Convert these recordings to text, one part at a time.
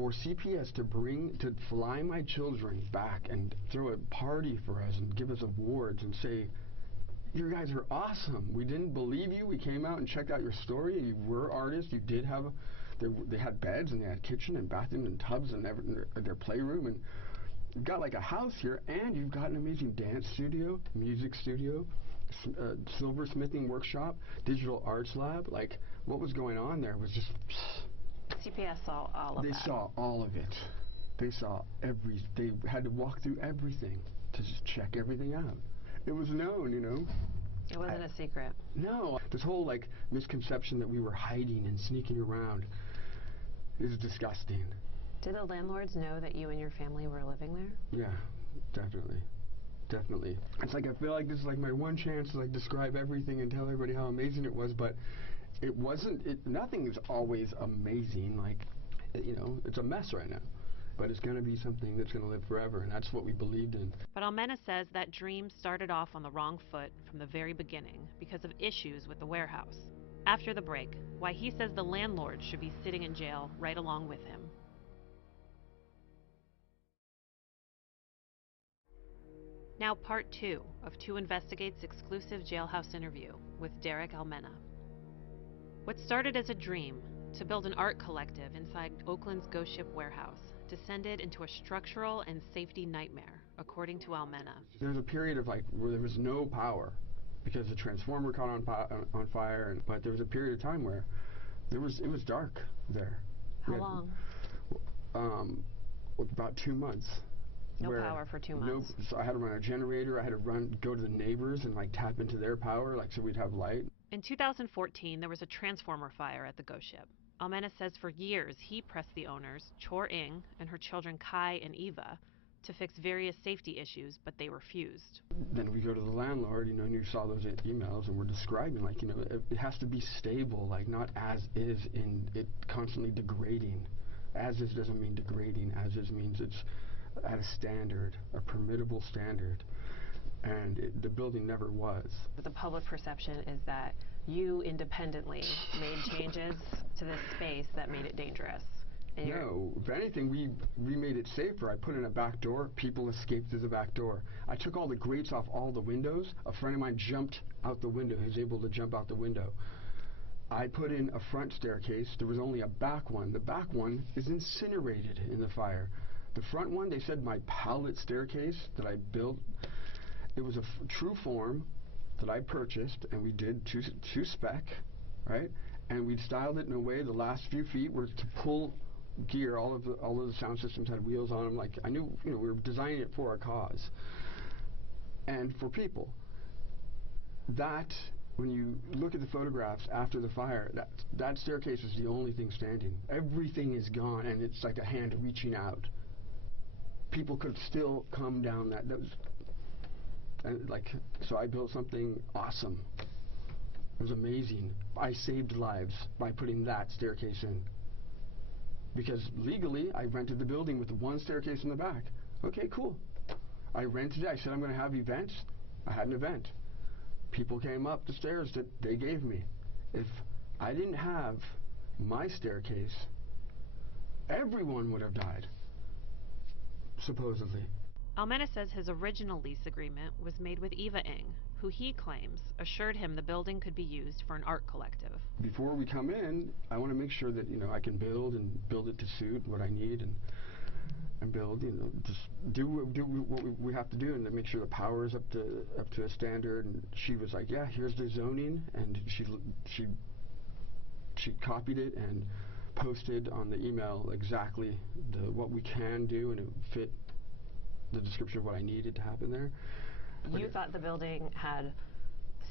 for CPS to fly my children back and throw a party for us and give us awards and say, you guys are awesome. We didn't believe you. We came out and checked out your story. You were artists. You did have, they had beds and they had kitchen and bathroom and tubs and their playroom, and you've got like a house here, and you've got an amazing dance studio, music studio, silversmithing workshop, digital arts lab. Like, what was going on there was just. CPS saw all of that. They saw all of it. They saw they had to walk through everything to just check everything out. It was known, you know. It wasn't a secret. No. This whole, like, misconception that we were hiding and sneaking around is disgusting. Did the landlords know that you and your family were living there? Yeah, definitely. Definitely. It's like I feel like this is like my one chance to like describe everything and tell everybody how amazing it was, but it wasn't. Nothing is always amazing. Like, you know, it's a mess right now. But it's going to be something that's going to live forever, and that's what we believed in. But Almena says that dream started off on the wrong foot from the very beginning because of issues with the warehouse. After the break, why he says the landlord should be sitting in jail right along with him. Now part 2 of 2 Investigate's exclusive jailhouse interview with Derick Almena. What started as a dream to build an art collective inside Oakland's Ghost Ship warehouse descended into a structural and safety nightmare, according to Almena. There was a period of like where there was no power because the transformer caught on fire, but there was a period of time where it was dark there. How long? About 2 months. No power for 2 months. So I had to run a generator. I had to go to the neighbors and like tap into their power, like so we'd have light. In 2014, there was a transformer fire at the Ghost Ship. Almena says for years he pressed the owners, Chor Ing and her children Kai and Eva, to fix various safety issues, but they refused. Then we go to the landlord, you know, and you saw those emails, and we're describing, like, you know, it has to be stable, like not as is in it constantly degrading. As is doesn't mean degrading. As is means it's at a standard, a permittable standard. And the building never was. But the public perception is that you independently made changes to this space that made it dangerous. And no, if anything, we made it safer. I put in a back door. People escaped through the back door. I took all the grates off all the windows. A friend of mine jumped out the window. He was able to jump out the window. I put in a front staircase. There was only a back one. The back one is incinerated in the fire. The front one, they said my pallet staircase that I built, it was a true form that I purchased, and we did to spec, right? And we styled it in a way the last few feet were to pull gear. All of the sound systems had wheels on them. Like I knew, you know, we were designing it for a cause and for people. That when you look at the photographs after the fire, that staircase is the only thing standing. Everything is gone, and it's like a hand reaching out. People could still come down that. And like, so I built something awesome. It was amazing. I saved lives by putting that staircase in. Because legally, I rented the building with one staircase in the back. Okay, cool. I rented it. I said I'm going to have events. I had an event. People came up the stairs that they gave me. If I didn't have my staircase, everyone would have died. Supposedly. Almena says his original lease agreement was made with Eva Ing, who he claims assured him the building could be used for an art collective. Before we come in, I want to make sure that, you know, I can build it to suit what I need and build, you know, just do what we have to do and to make sure the power is up to a standard. And she was like, yeah, here's the zoning, and she copied it and posted on the email exactly what we can do, and it fit the description of what I needed to happen there. You thought the building had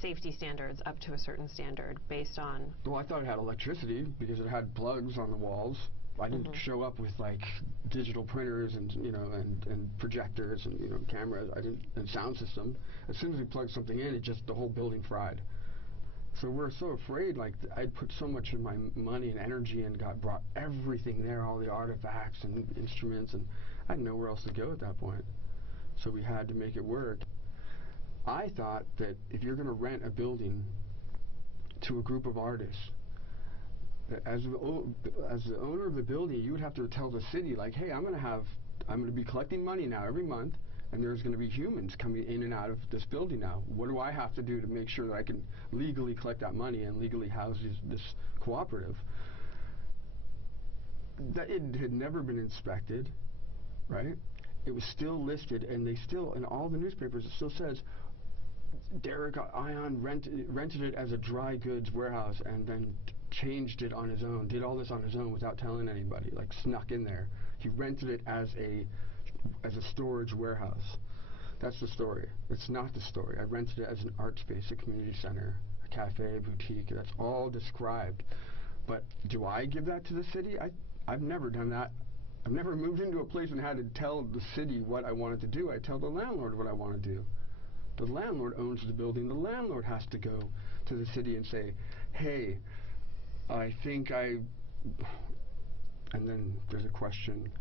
safety standards up to a certain standard based on... Well, I thought it had electricity because it had plugs on the walls. I didn't show up with like digital printers and, you know, and projectors and, you know, cameras. I didn't, and sound system. As soon as we plugged something in, the whole building fried. So we're so afraid, like I'd put so much of my money and energy and brought everything there, all the artifacts and instruments, and I had nowhere else to go at that point. So we had to make it work. I thought that if you're going to rent a building to a group of artists, As the owner of the building, you would have to tell the city, like, hey, I'm going to be collecting money now every month, and there's going to be humans coming in and out of this building now. What do I have to do to make sure that I can legally collect that money and legally house this cooperative? That it had never been inspected, right? It was still listed, and they still, in all the newspapers, it still says Derick Ion rented it as a dry goods warehouse and then changed it on his own, did all this on his own without telling anybody, like snuck in there. He rented it as a storage warehouse. That's the story. It's not the story. I rented it as an art space, a community center, a cafe, boutique. That's all described. But do I give that to the city? I've never done that. I've never moved into a place and had to tell the city what I wanted to do. I tell the landlord what I want to do. The landlord owns the building. The landlord has to go to the city and say, hey, I think and then there's a question,